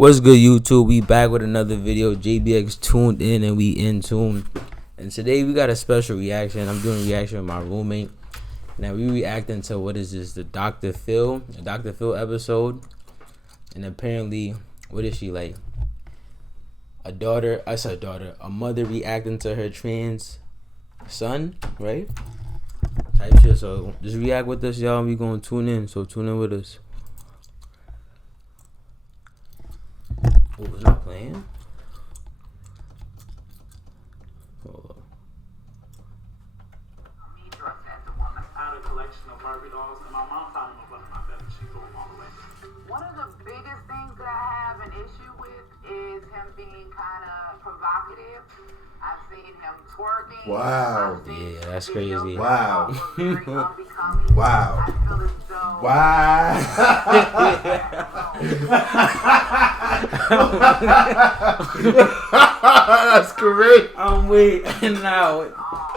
What's good, YouTube? We back with another video. JBX tuned in and we in tune. And today we got a special reaction. I'm doing a reaction with my roommate. Now we reacting to what is this? The Dr. Phil episode. And apparently, what is she like? A mother reacting to her trans son, right? Type shit. So just react with us, y'all. We gonna tune in. So tune in with us. Oh, it's not playing? Hold on. Me dressed as a woman. I had a collection of Barbie dolls, and my mom found them up under my bed, and she threw them all away. One of the biggest things that I have an issue with is him being kind of provocative. I've seen him twerking. Wow. Yeah, that's crazy. Wow. Wow. I feel as though That's correct. I'm waiting now.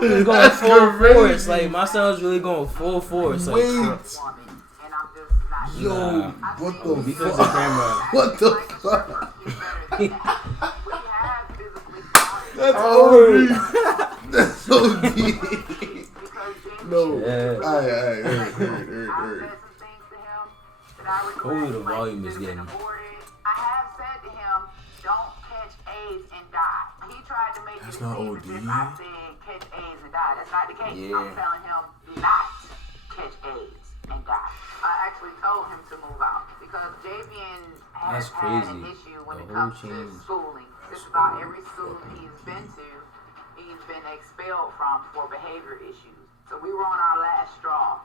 It's going full force. Like, my son's really going full force. Like, Yo, what the because fuck? the camera. What the fuck? That's Oh. That's so deep. No. Yeah. Alright. Oh, the volume is getting. I have said to him, don't catch AIDS and die. He tried to make That's it not seem OD. as if I said catch AIDS and die. That's not the case. Yeah. I'm telling him not catch AIDS and die. I actually told him to move out because Javian has That's had crazy. an issue when The it whole comes to change. schooling. Just about every school he's been to, he's been expelled from for behavior issues. So we were on our last straw.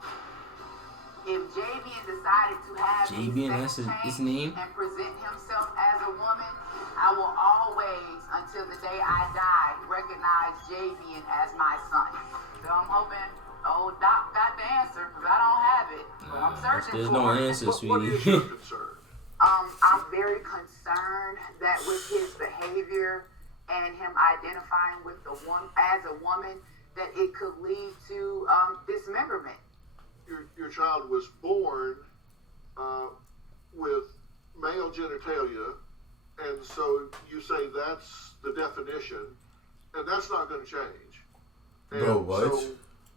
If Javian decided to have Javian, a that's sex his change name? and present himself as a woman, I will always, until the day I die, recognize Javian as my son. So I'm hoping old Doc got the answer because I don't have it. But I'm searching There's for no it. answer, What is sweetie. your concern? I'm very concerned that with his behavior and him identifying with the one as a woman, that it could lead to dismemberment. Your child was born with male genitalia, and so you say that's the definition, and that's not going to change. And Bro, what? So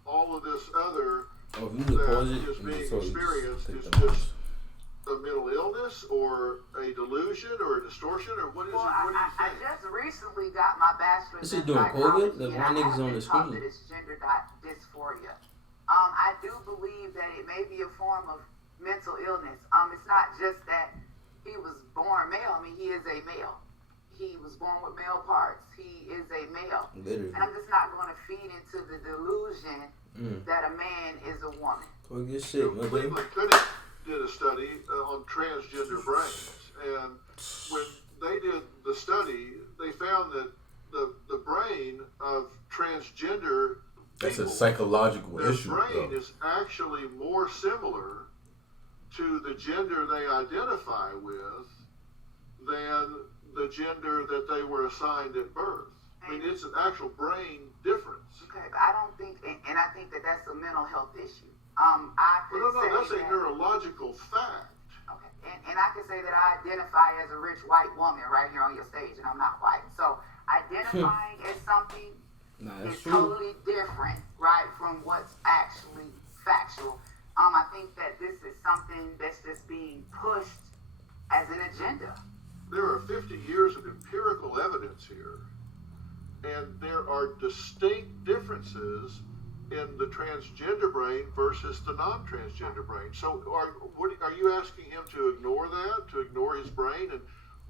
all of this other Oh, if you could pause that it. is being experienced is Take the just a mental illness or a delusion or a distortion, or what is Well, it? What do you I think? just recently got my bachelor's This is in doing psychology, COVID? The and one I nigga's have on been the taught screen. that it's gender dysphoria. I do believe that it may be a form of mental illness. It's not just that he was born male. I mean, he is a male. He was born with male parts. He is a male. Literally. And I'm just not going to feed into the delusion that a man is a woman. Go get shit, my baby. Cleveland Clinic did a study on transgender brains, and when they did the study, they found that the brain of transgender That's a people, psychological their issue, brain though. is actually more similar to the gender they identify with than the gender that they were assigned at birth. I mean, it's an actual brain difference. Okay, but I don't think, and I think that that's a mental health issue. I could Well, no, say that's a that- neurological fact. Okay, and I can say that I identify as a rich white woman right here on your stage, and I'm not white. So identifying as something Nah, is that's true. totally different, right, from what's actually factual. I think that this is something that's just being pushed as an agenda. There are 50 years of empirical evidence here, and there are distinct differences in the transgender brain versus the non-transgender brain. So are you asking him to ignore that, to ignore his brain, and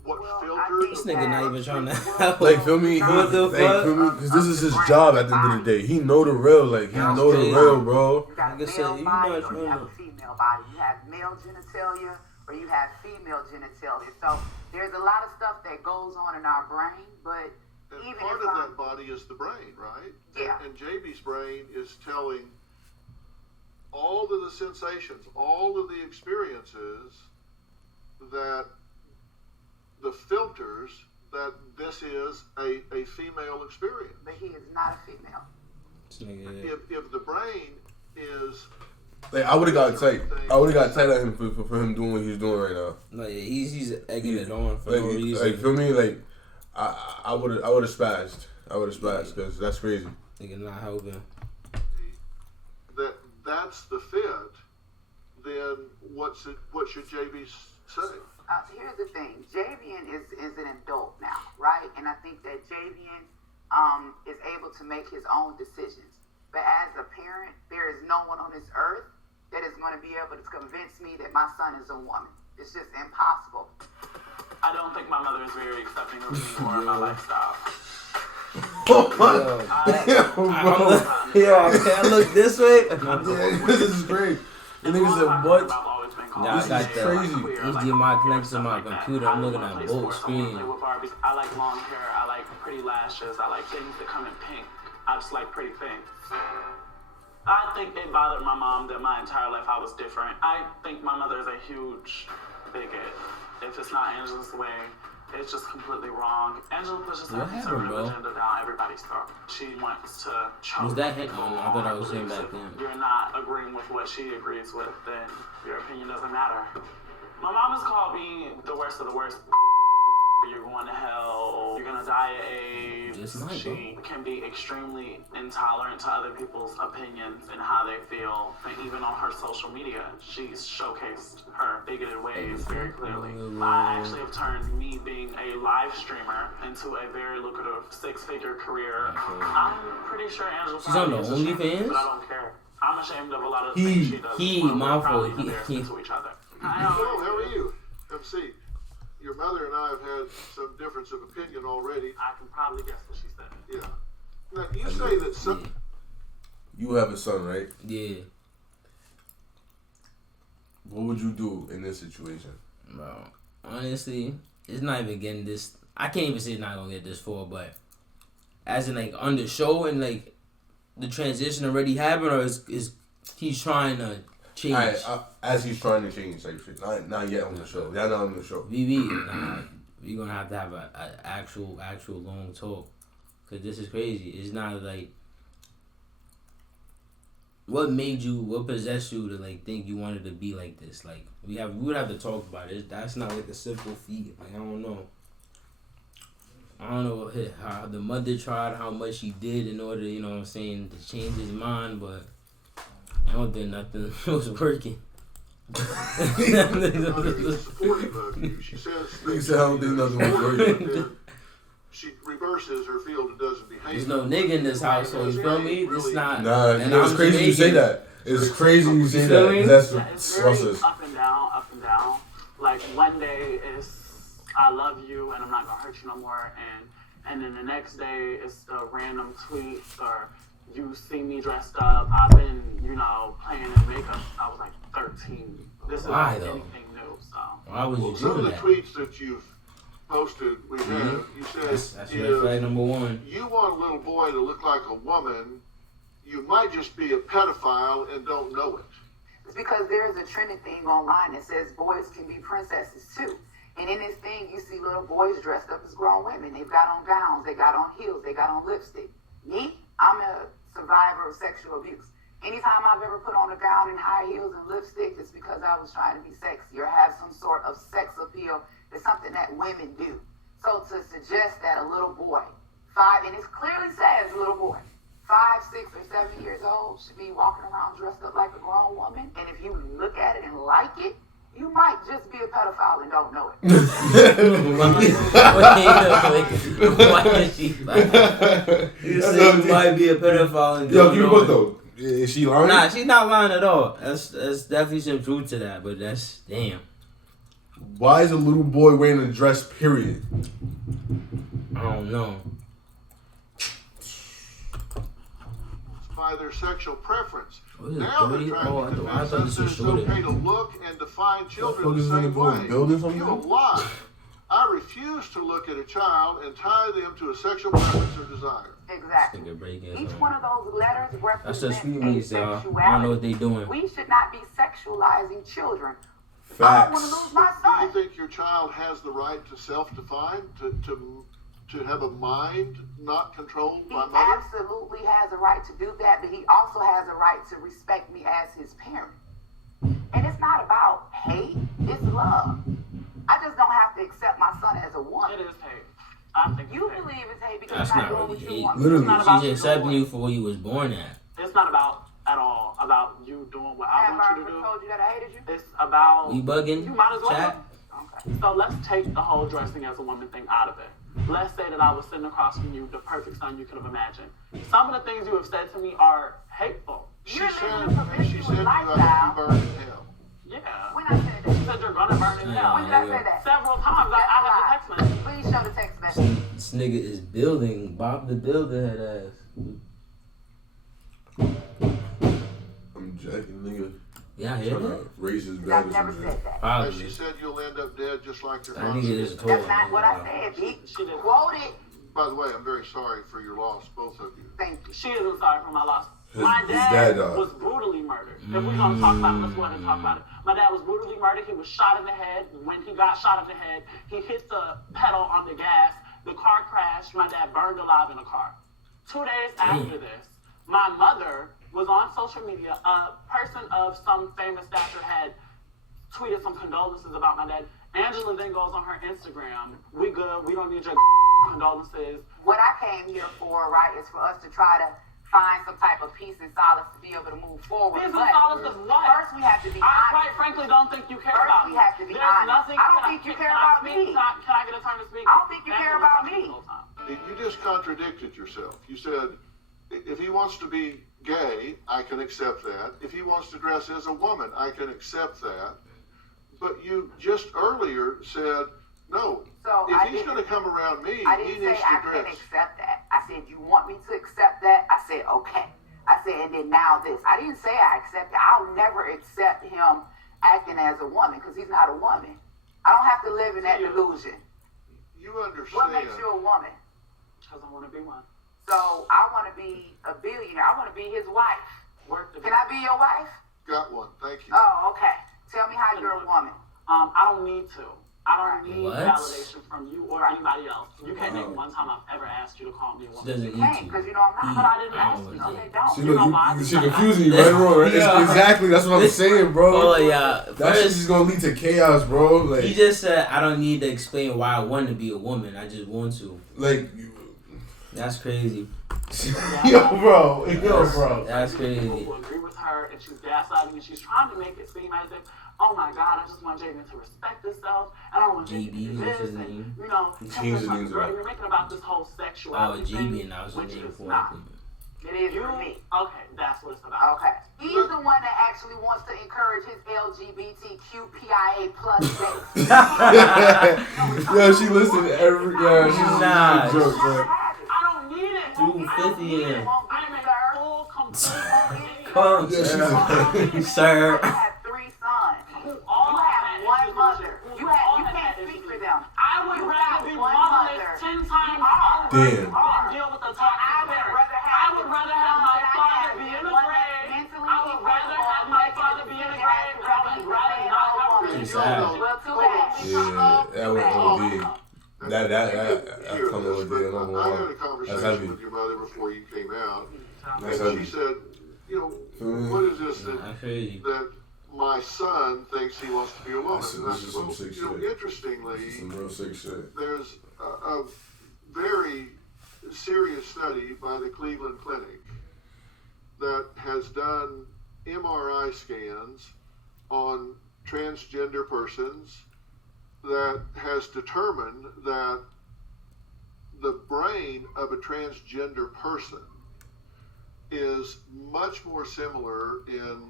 what Well, I filters? think This nigga not even trying to help. Like, feel me? What the fuck? Because this is his job at the end of the day. He know the real. Like, he That's know the crazy. real, bro. You got a Like I said, male you body know or it's you have real. a female body. You have male genitalia or you have female genitalia. So there's a lot of stuff that goes on in our brain, but And even part if of that body is the brain, right? Yeah. And JB's brain is telling all of the sensations, all of the experiences that the filters that this is a female experience. but he is not a female. This nigga, If the brain is Like I would have got tight. I would have got tight at him for him doing what he's doing right now. Like he's egging it on for Like, no reason. like feel me? Like I would have spazzed. I would have spazzed because that's crazy. Nigga not helping. That's the fit, then what should JB say? Here's the thing. Javian is an adult now, right? And I think that Javian is able to make his own decisions. But as a parent, there is no one on this earth that is going to be able to convince me that my son is a woman. It's just impossible. I don't think my mother is very accepting of me or my lifestyle. Yo, I look this way. This is great. The nigga said what? Yeah, I got the crazy. HDMI connected to my computer. I'm looking at both screens. I like long hair. I like pretty lashes. I like things that come in pink. I just like pretty things. I think it bothered my mom that my entire life I was different. I think my mother is a huge bigot. If it's not Angela's way, it's just completely wrong. Angela pushes her conservative agenda down everybody's throat. She wants to choke. Was that him? I thought I was saying back then. You're not agreeing with what she agrees with, then your opinion doesn't matter. My mom has called me the worst of the worst. You're going to hell. You're gonna die of AIDS. She can be extremely intolerant to other people's opinions and how they feel. And even on her social media, she's showcased her bigoted ways very clearly. I actually have turned me being a live streamer into a very lucrative 6-figure career. I'm pretty sure Angela. She's on the OnlyFans? But I don't care. I'm ashamed of a lot of the things she does. My fault. He to each other. Hello, how are you? MC. Your mother and I have had some difference of opinion already. I can probably guess what she said. Yeah. Now, you say that some... You have a son, right? Yeah. What would you do in this situation? Bro, honestly, it's not even getting this. I can't even say it's not gonna get this far, but as in like on the show and like the transition already happened, or is he's trying to change? As he's trying to change type shit. Not yet on the show. Y'all not on the show. We gonna have to have a actual long talk, cause this is crazy. It's not like what possessed you to like think you wanted to be like this. Like we would have to talk about it. That's not like a simple feat. Like I don't know how the mother tried, how much she did in order, you know what I'm saying, to change his mind, but I don't think nothing was working. supportive of you. She says I don't think nothing was working. She reverses her field and doesn't behave. There's no nigga in this household, you feel me? It's not. Nah, it's crazy you say that. It's crazy you say that. That's what says. Up and down. Like one day is I love you and I'm not gonna hurt you no more, and then the next day it's a random tweet or you see me dressed up. I've been, playing in makeup. I was like 13. This is not anything new. So why would you do some of the that? tweets that you've posted, you said that's red flag number one. You want a little boy to look like a woman, you might just be a pedophile and don't know it. It's because there's a trending thing online that says boys can be princesses too. And in this thing, you see little boys dressed up as grown women. They've got on gowns, they got on heels, they got on lipstick. Me, I'm a survivor of sexual abuse. Anytime I've ever put on a gown and high heels and lipstick, it's because I was trying to be sexy or have some sort of sex appeal. It's something that women do. So to suggest that a little boy, 5, and it clearly says little boy, 5, 6, or 7 years old should be walking around dressed up like a grown woman, and if you look at it and like it, you might just be a pedophile and don't know it. Why did she lie? You said you might be a pedophile and don't know what it. though? Is she lying? Nah, she's not lying at all. That's definitely some truth to that, but that's damn. Why is a little boy wearing a dress, period? I don't know. By their sexual preference. What is it, Now they're 30? trying Oh, to I convince thought us this that was it's shorter. okay to look and define children What the the fuck is same this nigga way. building something? You lie. I refuse to look at a child and tie them to a sexual preference or desire. Exactly. Take a break, Each one of those letters That's the represents sweet a meats, y'all. I don't know sexuality. what they doing. We should not be sexualizing children. I don't want to Facts. lose my Do you son. think your child has the right to self-define, to to have a mind not controlled He by mother? absolutely has a right to do that, but he also has a right to respect me as his parent. And it's not about hate, it's love. I just don't have to accept my son as a woman. It is hate. I think You it's hate. believe it's hate because That's you're not not doing really what you hate. want. Literally. It's not about She's you accepting doing- you for where you was born at. It's not about at all about you doing what I Have want I you to ever do. told you that I hated you? It's about We bugging? You might as well. Chat? Okay. So let's take the whole dressing as a woman thing out of it. Let's say that I was sitting across from you, the perfect son you could have imagined. Some of the things you have said to me are hateful. She You're said, living a she promiscuous said you have to lifestyle. be burned in hell. Yeah. When I said that? You said you're gonna burn in hell. When did I say that? Several times. I have a text message. Please show the text message. This nigga is building. Bob the Builder head ass. I'm jacking, nigga. Yeah, I hear Trying that. to raise his I've back never or some said shit. that. And Probably. she said you'll end up dead just like your That father. nigga just told That's me. not what I said, B. She did. Quoted. By the way, I'm very sorry for your loss, both of you. Thank you. She isn't sorry for my loss. His- My his dad dad died. was brutally murdered. If we're gonna talk about it, let's go ahead and talk about it. My dad was brutally murdered. He was shot in the head. When he got shot in the head, he hit the pedal on the gas. The car crashed. My dad burned alive in a car. 2 days after this, my mother was on social media. A person of some famous stature had tweeted some condolences about my dad. Angela then goes on her Instagram. We good. We don't need your condolences. What I came here for, right, is for us to try to find some type of peace and solace to be able to move forward. Peace and But solace of what? first we have to be I honest. quite frankly don't think you care First about we me. have to be There's honest. nothing. I don't can think you can care I about speak? me. Can I get a turn to speak? I don't think you care about me. You just contradicted yourself. You said, if he wants to be gay, I can accept that. If he wants to dress as a woman, I can accept that. But you just earlier said, no, So if I he's didn't- going to come around me, I he didn't needs say I to can't dress. accept that. I said, you want me to accept that? I said, okay. I said, and then now this. I didn't say I accept it. I'll never accept him acting as a woman because he's not a woman. I don't have to live in that delusion. You What understand. makes you a woman? Because I want to be one. So I want to be a billionaire. I want to be his wife. Work to Can I be your wife? Got one. Thank you. Oh, okay. Tell me how you're a woman. I don't need to. I don't need What? validation from you or Right. anybody else. You can't Wow. name one time I've ever asked you to call me a She woman. doesn't You need can't to. because you know I'm not. But I didn't ask Oh, you. yeah. Okay, don't. See, You know look, why? she confusing you right and wrong. Right? Yeah. Exactly, that's what I'm saying, bro. Oh yeah. That shit First, just gonna lead to chaos, bro. Like, he just said I don't need to explain why I want to be a woman. I just want to. like, That's crazy. yo, bro. That's crazy. Who agree with her and she's gaslighting and she's trying to make it seem as if, oh my God, I just want Jaden to respect himself and I don't want Jaden to do JB, this what's his and name? you know, He changed his name to girl, that. you're making about this whole Oh, sexuality JB, thing, and that was the which name is for not. him. It is You for me. okay? That's what it's about. Okay. He's the one that actually wants to encourage his LGBTQPIA plus base. Yo, she listened to every. Yeah, she's Nah. a joke, bro. I don't need it. Do 50 in there. I'm in full complete. Come, Yeah, she's sir. Sir. You have 3 sons. You have one mother. You can't speak for them. I would You rather have be one motherless mother. 10 times You are. over Damn. than deal with a toxic parent. I would rather have my father be in the grave. I would rather have my father be in the grave. I would rather not have She's to. sad. Well, too bad. Yeah, that was OD. That You come hear with this, it. but I had a That's conversation heavy. with your mother before you came out, That's and heavy. she said, you know, what is this that That's crazy. that my son thinks he wants to be a woman? This And I is said, some well, sick you know, shit. interestingly, Some real sick shit. there's a very serious study by the Cleveland Clinic that has done MRI scans on transgender persons that has determined that the brain of a transgender person is much more similar in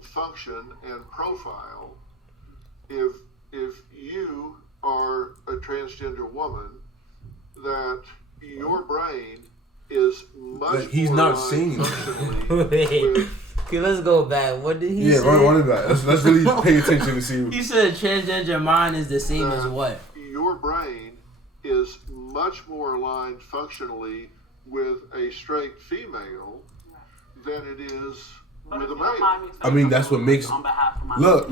function and profile if you are a transgender woman, that your brain is much Like, he's more not aligned saying that. functionally with Okay, let's go back. What did he Yeah, say? run it back. Let's really pay attention to see. He said transgender mind is the same as what? your brain is much more aligned functionally with a straight female than it is But with if a you don't male. mind me I mean, saying that's what something makes. on behalf of my Look,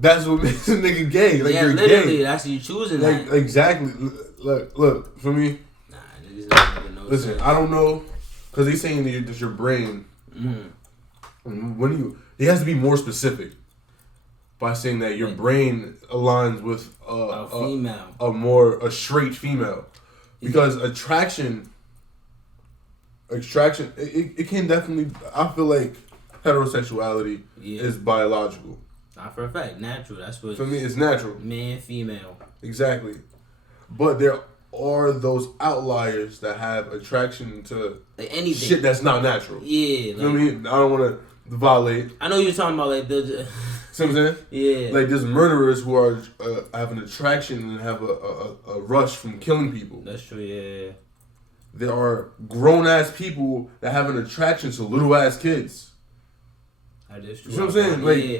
that's what makes a nigga gay. Like, Yeah, you're literally, gay. that's you choosing Like, that. exactly. look. For me, Nah, niggas don't make no listen. sense. I don't know, because they saying that your brain. When it has to be more specific by saying that your brain aligns with A female. a straight female, because attraction it can definitely, I feel like heterosexuality is biological. Not for a fact, natural. That's what. For me, it's natural. Man, female. Exactly, but there are those outliers that have attraction to Like anything. shit that's not natural. Yeah. You know what I mean? I don't want to violate. I know you're talking about like the. See what I'm saying? Yeah. Like there's murderers who are have an attraction and have a rush from killing people. That's true. Yeah. There are grown ass people that have an attraction to little ass kids. That is true. You see what I'm saying? Like, yeah.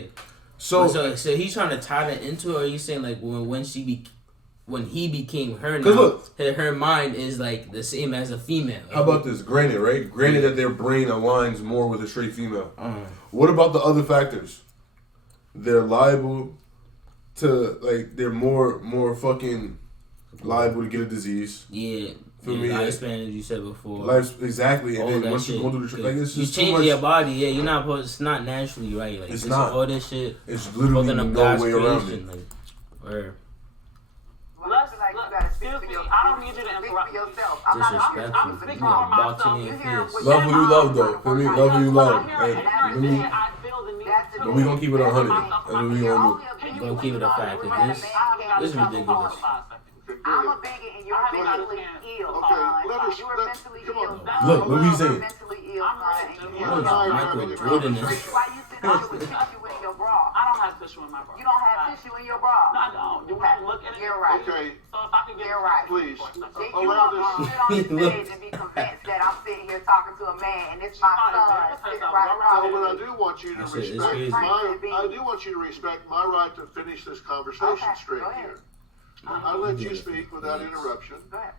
So So he's trying to tie that into it, or are you saying like when he became her now, 'Cause look, her mind is like the same as a female. how about this? Granted, right? Granted that their brain aligns more with a straight female. What about the other factors? They're liable to, like, they're more fucking liable to get a disease. Yeah. For me, lifespan, as you said before. Exactly. All And then that once shit. you go through the like, it's You just too change much. your body, yeah. You're not supposed. It's not naturally right. Like It's not. all this shit. It's literally fucking up no God's way around creation, it. like, or Let's, like, you gotta speak excuse for me, yourself. I don't need you to Speak interrupt for me. yourself. I'm not Disrespectful. I'm speaking You for know, box myself. in You your hear face. what Love who you love, though. For me, love who you love. I hear Like, it let every me- day. I feel the need That's to. the But we gonna keep it 100. Myself, That's what my we ear. gonna do. Can you Gonna keep it a please fact, go? 'cause this is ridiculous. I'm a bigot and you're mentally ill. Okay, son. let us- You are let- mentally come ill. on. son. Look, what we You are saying? mentally ill, I'm son, right. and You you are don't know Michael what you're Jordan doing. is- Why you sitting there with tissue in your bra? I don't have tissue in my bra. You don't have tissue in your bra. No, I don't. You want to look at it? You're right. Okay, So if I could get You're right. please. You Allow want to this. sit on this stage and be convinced that I'm sitting here talking to a man and it's my son sitting right across So, from but I me. do want you to That shit is respect crazy. I do want you to respect my right to finish this conversation Okay, straight go ahead. here. I let you speak without interruption. Go ahead.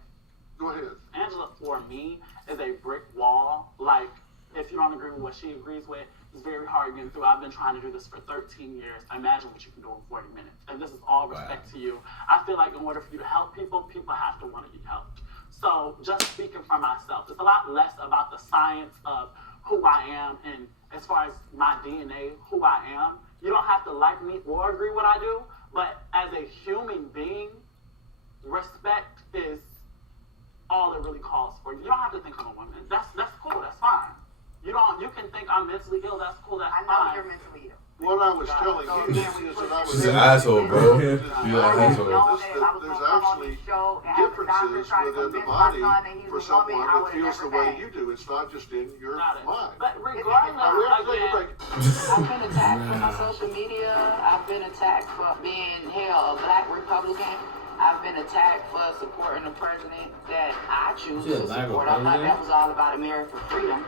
Go ahead. Angela, for me, is a brick wall. Like, if you don't agree with what she agrees with, it's very hard getting through. I've been trying to do this for 13 years. Imagine what you can do in 40 minutes. And this is all respect to you. I feel like in order for you to help people, people have to want to be helped. So just speaking for myself, it's a lot less about the science of who I am and as far as my DNA, who I am. You don't have to like me or agree what I do, but as a human being, respect is all it really calls for. You don't have to think I'm a woman. That's cool. That's fine. You can think I'm mentally ill. That's cool. That's I know fine. you're mentally ill. What I was telling you is that I was. She's an asshole, bro. She's an asshole. There's actually differences within the body for someone that feels the way you do. It's not just in your Got it. mind. But Now, we regardless, have to take a again, break. I've been attacked for my social media. I've been attacked for being, hell, a black Republican. I've been attacked for supporting the president that I choose She's a to black support. I thought Republican? that was all about American freedom.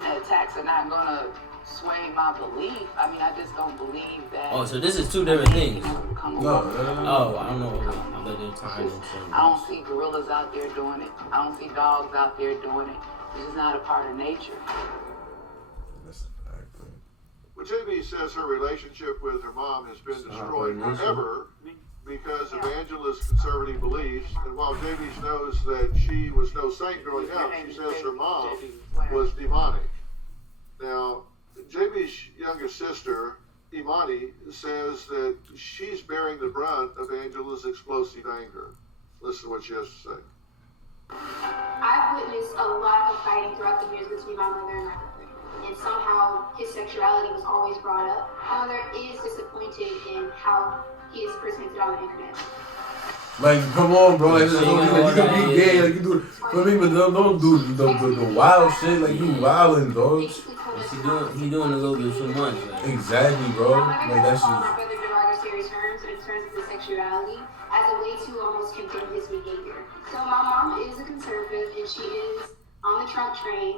And attacks are not going to sway my belief. I mean, I just don't believe that. Oh, so this is two different things. Come No, along. Oh, I don't know. I thought they were tying into I don't see gorillas out there doing it. I don't see dogs out there doing it. It's just not a part of nature. Well, JB says her relationship with her mom has been destroyed forever because of Angela's conservative beliefs. And while JB knows that she was no saint growing up, she says her mom was demonic. Now, JB's younger sister, Imani, says that she's bearing the brunt of Angela's explosive anger. Listen to what she has to say. I've witnessed a lot of fighting throughout the years between my mother and my brother. And somehow his sexuality was always brought up. My mother is disappointed in how he is presented on the internet. Like, come on, bro. Like, you can be gay, like you do. For me, but don't do the wild shit. Like you wildin', dog. Basically told us he doing a little bit too much. Like. Exactly, bro. my mother Like that's called my just. brother derogatory terms in terms of his sexuality as a way to almost condemn his behavior. So my mom is a conservative and she is on the Trump train.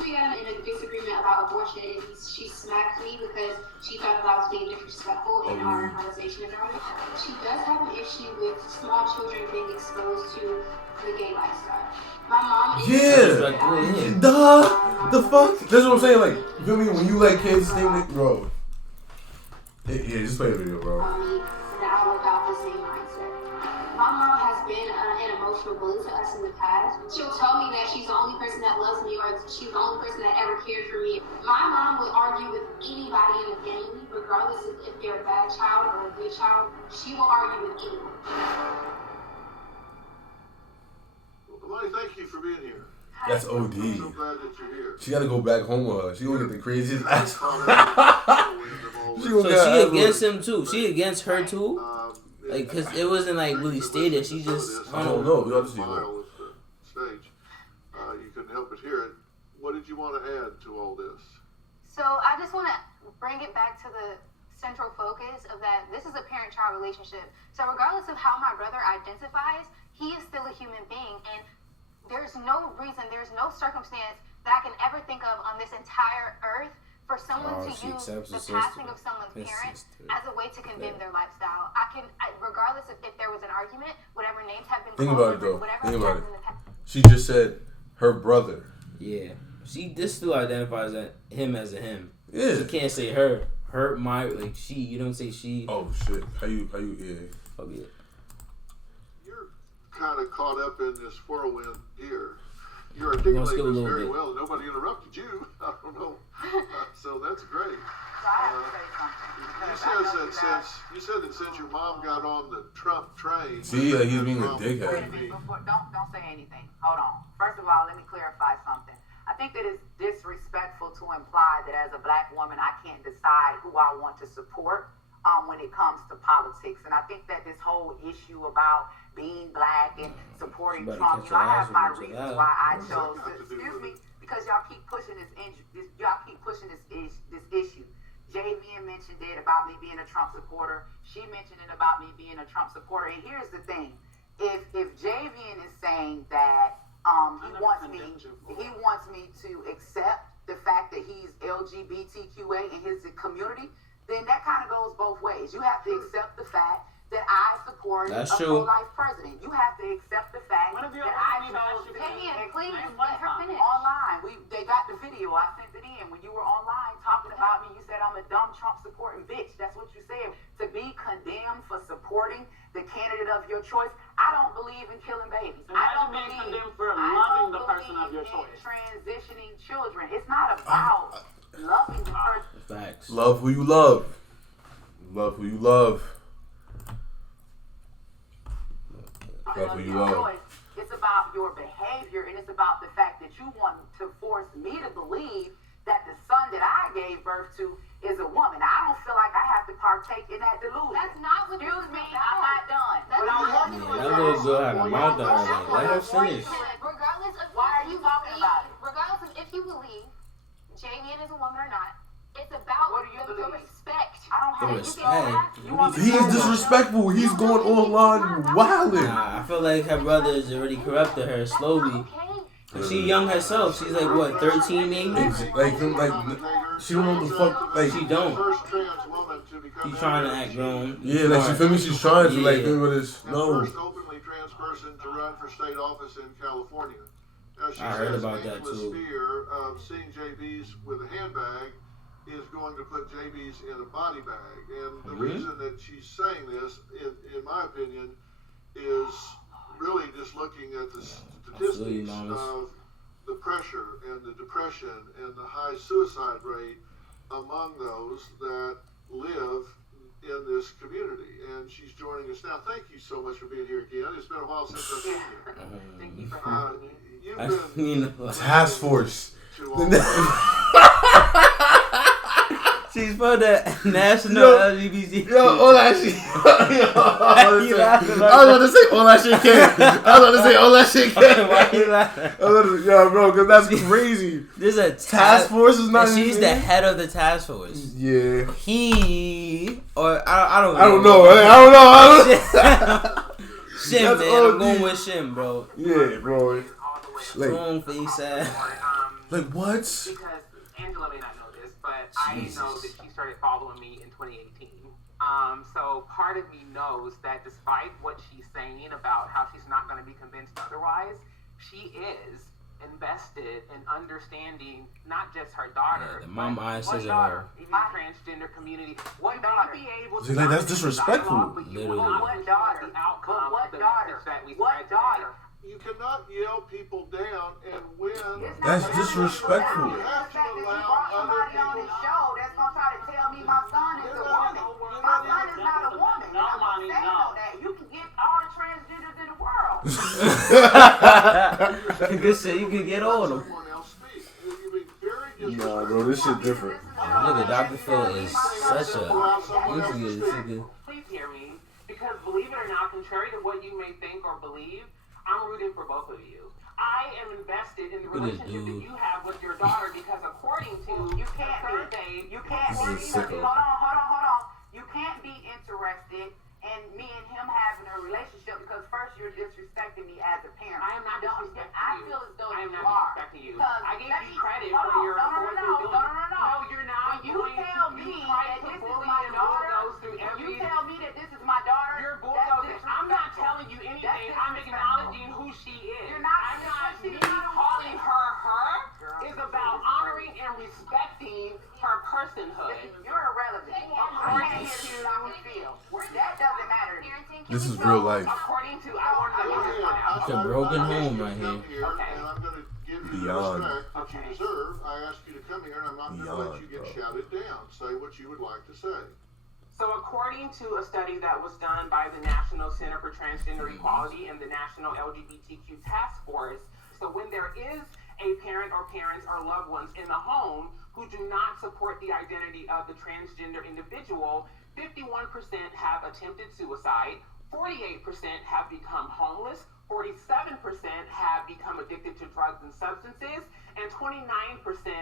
We got in a disagreement about abortion and she smacked me because she thought that I was being disrespectful in our conversation about it. She does have an issue with small children being exposed to the gay lifestyle. My mom is Yeah. Duh. The fuck? That's what I'm saying. Like, you feel me? When you let kids think that, bro. Yeah, just play the video, bro. that I will adopt the same mindset. My mom has been an emotional bully to us in the past. She'll tell me that she's the only person that loves me or she's the only person that ever cared for me. My mom would argue with anybody in the family, regardless if they're a bad child or a good child. She will argue with anyone. Lonnie, thank you for being here. That's I'm OD. so glad that you're here. She gotta go back home with her. She gonna get the craziest ass. She So gonna she against him too. She against her too. Like, cause it wasn't like really stated. She just, I don't know. We have to see Smile at the stage. You couldn't help but hear it. What did you want to add to all this? So I just want to bring it back to the central focus of that this is a parent-child relationship. So regardless of how my brother identifies, he is still a human being, and there's no reason, there's no circumstance that I can ever think of on this entire earth for someone to use the passing of someone's parents as a way to condemn their lifestyle. Regardless of if there was an argument, whatever names have been Think called, about it though. whatever Think has about it. happened in the past. She just said her brother. Yeah. This still identifies him as a him. Yeah. She can't say her. Her, my, like she. You don't say she. Oh shit. How you, yeah. Fuck it. You're kind of caught up in this whirlwind here. You're skip a articulating little this very bit. well. Nobody interrupted you. I don't know. So that's great. So I have to say something. You said that since your mom got on the Trump train. See, like he's being a Wait a dickhead. minute, don't say anything. Hold on. First of all, let me clarify something. I think that it's disrespectful to imply that as a black woman, I can't decide who I want to support when it comes to politics. And I think that this whole issue about being black and supporting You better Trump, catch you know, your I ass have my when you say reasons that. why I chose to, excuse me, because y'all keep pushing this issue. Javian mentioned it about me being a Trump supporter. She mentioned it about me being a Trump supporter. And here's the thing. If Javian is saying that he wants me to accept the fact that he's LGBTQA in his community, then that kind of goes both ways. You have to accept the fact that I support That's a true. pro-life president. You have to accept the fact One of you that are I chose talking about to Vivian, be please exclusive let her finish. online. They got the video. I sent it in. When you were online talking about me, you said I'm a dumb Trump supporting bitch. That's what you said. To be condemned for supporting the candidate of your choice, I don't believe in killing babies. I don't Imagine being believe condemned for I loving don't the person of your believe in choice. transitioning children. It's not about loving the person. Facts. Love who you love. Love who you love. Love who you love. It's about your behavior, and it's about the fact that you want to force me to believe that the son that I gave birth to is a woman. I don't feel like I have to partake in that delusion. That's not what you Excuse me, mean. I'm not done. That's What I not want what you you to That do- little girl had a mouth on her. Let her finish. Regardless of Why are you talking about it? Regardless of if you believe Javian is a woman or not, it's about What do you the believe? respect. I don't have The you respect. You want me He to is go- disrespectful. He's going online wilding. Nah, I feel like her brother has already corrupted her That's slowly. not okay. She young herself. She's like what, 13 maybe? Like she don't know what the fuck. Like She don't. First trans woman to become She's trying to act grown. yeah, like she feel me. She's trying to like Yeah. think with this. And No. first openly trans person to run for state office in California. Now, she I heard says about that, Angela's too. fear of seeing JBs with a handbag is going to put JBs in a body bag. And the reason that she's saying this, in my opinion, is really just looking at the Absolutely, statistics Mamas. of the pressure and the depression and the high suicide rate among those that live in this community. And she's joining us now. Thank you so much for being here again. It's been a while since I've seen you. Thank you for having me. I You've mean, been Task force. to all she's for the national Yo, LGBT. Yo, all that shit. You laughing I was about to say all that shit can. I was about to say all that shit Why you can. laughing? Yo, bro, because that's crazy. There's a Task force is not. and she's the head of the task force. Yeah. He or I don't know. I don't know. Shim, That's man. I'm OD. going with Shim, bro. Yeah, bro. Like, Strong face ass. like what? Because Angela may not know this, but I know Jesus. that she started following me in 2018. So part of me knows that despite what she's saying about how she's not going to be convinced otherwise, she is invested in understanding not just her daughter, Yeah, the mom but eyes what says it daughter all. in the transgender community. What daughter be able to See, like, that's not be disrespectful. dialogue, but you will Literally. not What control daughter? the outcome But what of the daughter? message that we What cannot yell people down and win. That's disrespectful. You have to allow somebody on other this people. show that's gonna try to tell me my son is a woman. My son is not a woman. No, mommy, no. That. You can get all the transgenders in the world. Good shit, you can get all of them. Someone else speak. You're being very disrespectful. Nah, bro, this shit different. Nigga, Dr. Phil is such a. Please hear me, because believe it or not, contrary to what you may think or believe, I'm rooting for both of you. I am invested in the relationship that you have with your daughter because according to You can't the be. survey, You can't This is be. sicko. Hold on. You can't be interested in me and him having a relationship because first you're disrespecting me as a parent. I am not disrespecting I you. feel as though I am you not are. disrespecting you. Because I gave let you me- credit hold for on, your no, avoidance of doing. No, you're not When you going tell to. me You try that to this is bully my and daughter, bulldoze through when you every. tell me that this is my daughter, You're that's bulldozing. I'm not disrespectful. telling you anything. That's I'm disrespectful. acknowledging who she is. You're not- I'm not. she's Me not a calling woman. her Girl, is about honoring and respecting her personhood. You're irrelevant. I can't hear you how you feel. That doesn't matter to me. This is real life. According to, I wanted to get this one out. It's a broken I asked home you to right come here. Okay. And I'm going to give you Beyond. the respect that you Okay. deserve. I asked you to come here, and I'm not going to let you get Beyond, shouted down. Say what you would like to say. So according to a study that was done by the National Center for Transgender Equality and the National LGBTQ Task Force, so when there is a parent or parents or loved ones in the home who do not support the identity of the transgender individual, 51% have attempted suicide, 48% have become homeless, 47% have become addicted to drugs and substances, and 29%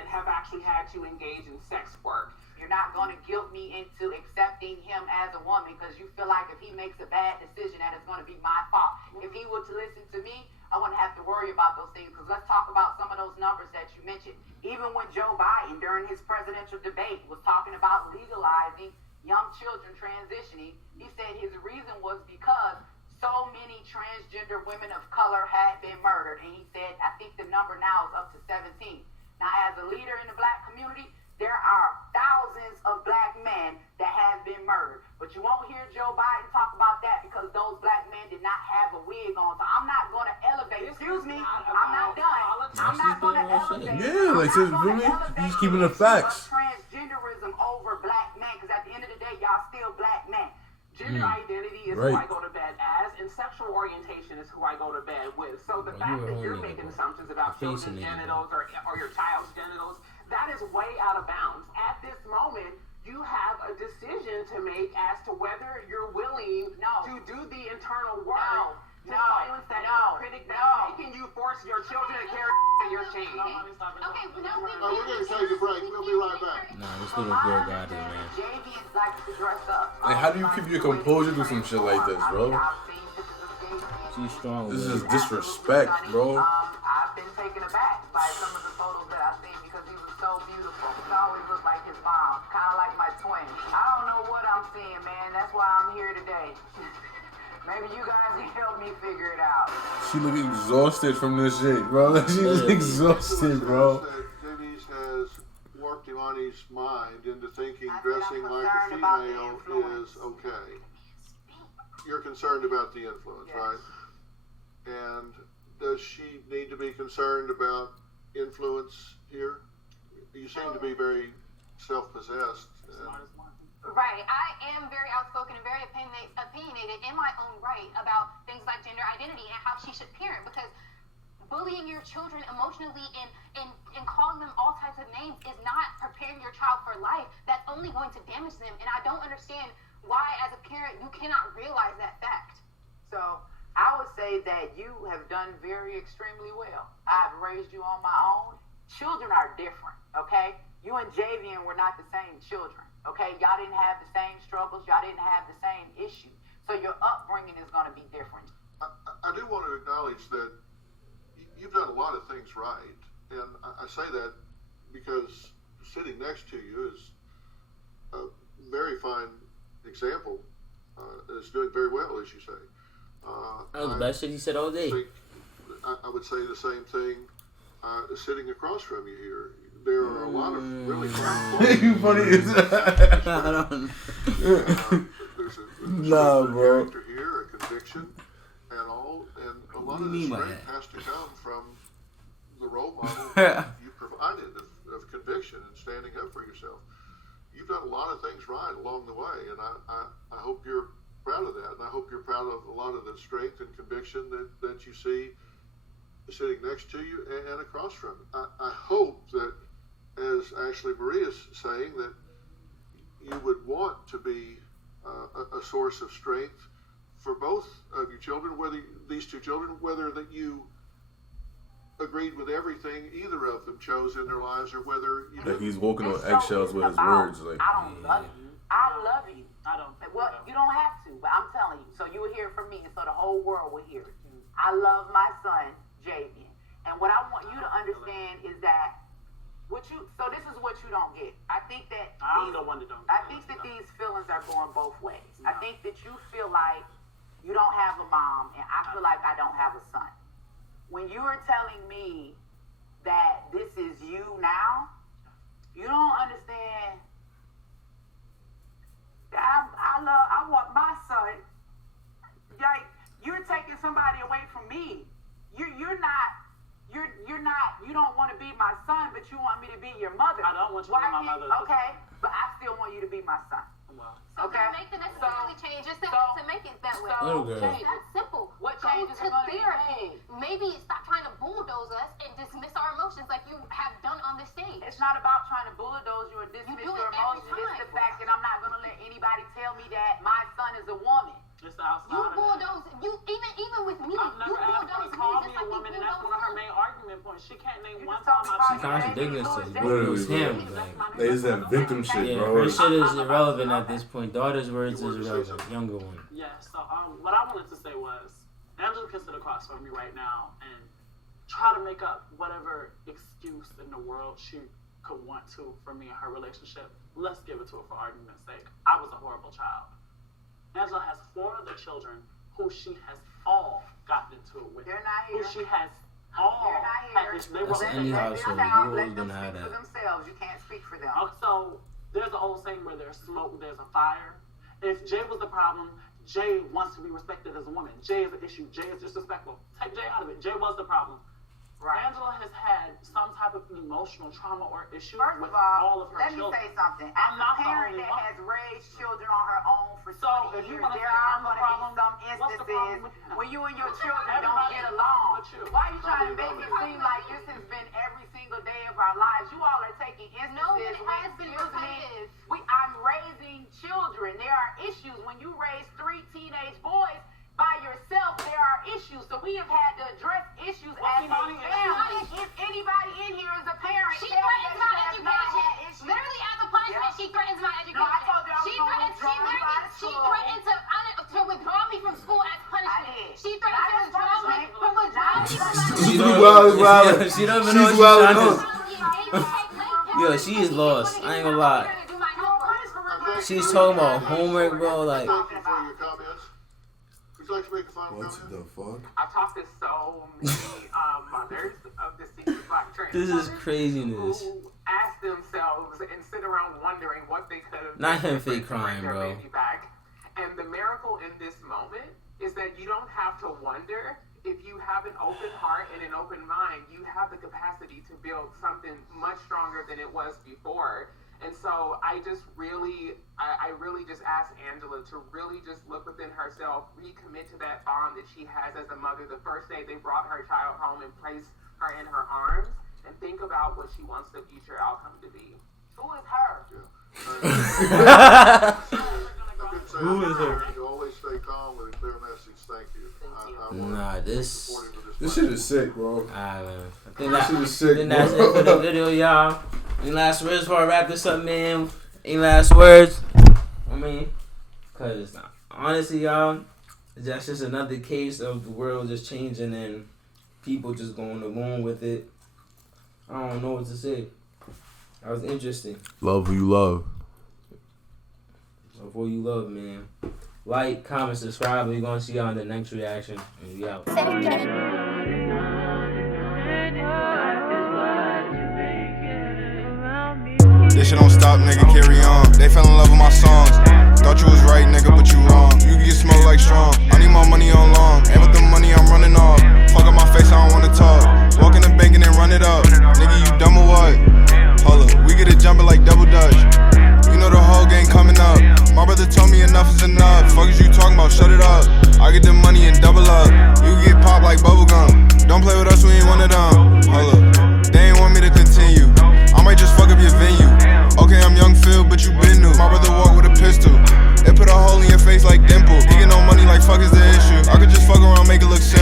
have actually had to engage in sex work. You're not going to guilt me into accepting him as a woman because you feel like if he makes a bad decision that it's going to be my fault. If he were to listen to me, I wouldn't have to worry about those things because let's talk about some of those numbers that you mentioned. Even when Joe Biden, during his presidential debate, was talking about legalizing young children transitioning, he said his reason was because so many transgender women of color had been murdered. And he said, I think the number now is up to 17. Now, as a leader in the black community, there are thousands of black men that have been murdered. But you won't hear Joe Biden talk about that because those black men did not have a wig on. So I'm not going to elevate. Excuse me. I'm not done. I'm not going to elevate. Yeah, like, I'm not really? gonna elevate Just keeping the the issue of facts. transgenderism over black men because at the end of the day, y'all still black men. Gender identity is Right. who I go to bed as, and sexual orientation is who I go to bed with. So the Bro, fact you that a you're whole nigga, making bro. assumptions about You're facing children's it, genitals or your child's genitals, that is way out of bounds. At this moment, you have a decision to make as to whether you're willing to do the internal work to silence that inner critic that's making you force your children to carry your shame. Okay, no, We're going to take a break. We'll be right back. Nah, this little girl got it, man. JV likes to dress up. Like, how do you keep your composure through some shit like this, bro? She's strong. This with is it. disrespect, bro. I've been taken aback by some of the photos that I've seen because he was so beautiful. He always looked like his mom, kind of like my twin. I don't know what I'm seeing, man. That's why I'm here today. Maybe you guys can help me figure it out. She look exhausted from this shit, bro. She's exhausted, bro. Denise has warped Imani's mind into thinking I said I'm dressing like a concerned about the female influence. is okay. You're concerned about the influence, Yes. right? And does she need to be concerned about influence here? You seem to be very self-possessed. Right. I am very outspoken and very opinionated in my own right about things like gender identity and how she should parent because bullying your children emotionally and calling them all types of names is not preparing your child for life. That's only going to damage them. And I don't understand why, as a parent, you cannot realize that fact. So I would say that you have done very extremely well. I've raised you on my own. Children are different, okay? You and Javian were not the same children, okay? Y'all didn't have the same struggles. Y'all didn't have the same issues. So your upbringing is going to be different. I do want to acknowledge that you've done a lot of things right. And I say that because sitting next to you is a very fine example. Is doing very well, as you say. That was the best shit he said all day. I would say the same thing sitting across from you here. There are a lot of really fine You funny as there's a Nah, bro. character here, a conviction, and all know, and a lot What of do you the mean by strength that? has to come from the role model you provided of conviction and standing up for yourself. You've done a lot of things right along the way, and I hope you're proud of that, and I hope you're proud of a lot of the strength and conviction that you see sitting next to you and across from you. I hope that, as Ashley Marie is saying, that you would want to be a source of strength for both of your children, whether these two children, whether that you agreed with everything either of them chose in their lives, or whether you Like he's walking on eggshells with his words. Like, I don't love you. I love you. I don't. Well, you don't have to, but I'm telling you. So you will hear from me, and so the whole world will hear it. I love my son, Javian. And what I want you to understand is that so this is what you don't get. I think that these feelings are going both ways. No. I think that you feel like you don't have a mom, and I feel like I don't have a son. When you are telling me that this is you now, you don't understand. I want my son. Like, you're taking somebody away from me. You don't want to be my son, but you want me to be your mother. I don't want you to be my mother. Okay, but I still want you to be my son. Wow. So okay. To make the necessarily change, just to make it that way. Okay. It's that simple. What Go changes to are going to be therapy. made? Maybe stop trying to bulldoze us and dismiss our emotions like you have done on this stage. It's not about trying to bulldoze you or dismiss You do your it every emotions. It's time. the fact that I'm not going to let anybody tell me that my son is a woman. It's the outside. You bulldoze. You even with me. I've never You asked her bulldoze to me call just me a like woman, you and that's one of her main argument points. She can't name one just time talking I've She contradicting herself. Literally, It was him. bro. Like, They just that victim shit, yeah, bro. her shit is irrelevant at this point. Daughter's words is irrelevant. Younger one. Yeah, so what I wanted to say was, Angela can sit across from me right now and try to make up whatever excuse in the world she could want to for me and her relationship. Let's give it to her for argument's sake. I was a horrible child. Angela has 4 other children who she has all gotten into it with. They're not here. Who she has all They're not had here. this. They That's were any household. You always gonna have Speak for that. themselves. You can't speak for them. So there's an old saying where there's smoke, there's a fire. If Jay was the problem, Jay wants to be respected as a woman. Jay is an issue. Jay is disrespectful. Take Jay out of it. Jay was the problem. Right. Angela has had some type of emotional trauma or issue First with of all, of her let children. me say something. As I'm a not the parent only that one. has raised children on her own for So, 20 if you years, wanna there say are I'm the going to problem, be some what's the problem instances with that? when you and your children don't Everybody get is along. but you. Why are you trying to make it seem like this has been every single day of our lives? You all are taking instances No, but it when, has been excuse me, repetitive. I'm raising children. There are issues. When you raise 3 teenage boys by yourself, there are issues. So we have had to address issues as a Imani family. is- If anybody in here is a parent, She tell me threatens that my you have not had education. issues. Literally, as a punishment, Yeah. she threatens my education. No, I told you I was She gonna threatened. withdraw you by She school. threatened to withdraw me from school as punishment. I did. She threatened to Not as withdraw me punishment. from withdraw me from my She don't- wild. She don't even know She's what she's wild. trying to. Yo, she is lost. I ain't gonna lie. She's talking about homework, bro. Like, Thank you for your comments. Would you like to make a final What comment? the fuck? I've talked to so many mothers of the secret Black trans this is mothers craziness. who ask themselves and sit around wondering what they could have Not done him fake to bring crying, their bro. baby back. And the miracle in this moment is that you don't have to wonder. If you have an open heart and an open mind, you have the capacity to build something much stronger than it was before. And so I really just ask Angela to really just look within herself, recommit to that bond that she has as a mother the first day they brought her child home and placed her in her arms, and think about what she wants the future outcome to be. Who is her? Who is her? You always stay calm with a clear message. Thank you. Nah, this This shit is sick, bro. man. I think This shit is sick, then that's it for bro. the video, y'all. Any last words before I wrap this up, man? Any last words? I mean, cause honestly, y'all, that's just another case of the world just changing and people just going along with it. I don't know what to say. That was interesting. Love who you love. Love who you love, man. Like, comment, subscribe. We're gonna see y'all in the next reaction. And we out. This shit don't stop, nigga, carry on. They fell in love with my songs. Thought you was right, nigga, but you wrong. You can get smoked like strong. I need my money on long. And with the money I'm running. fuck is the issue? I could just fuck around, make it look simple.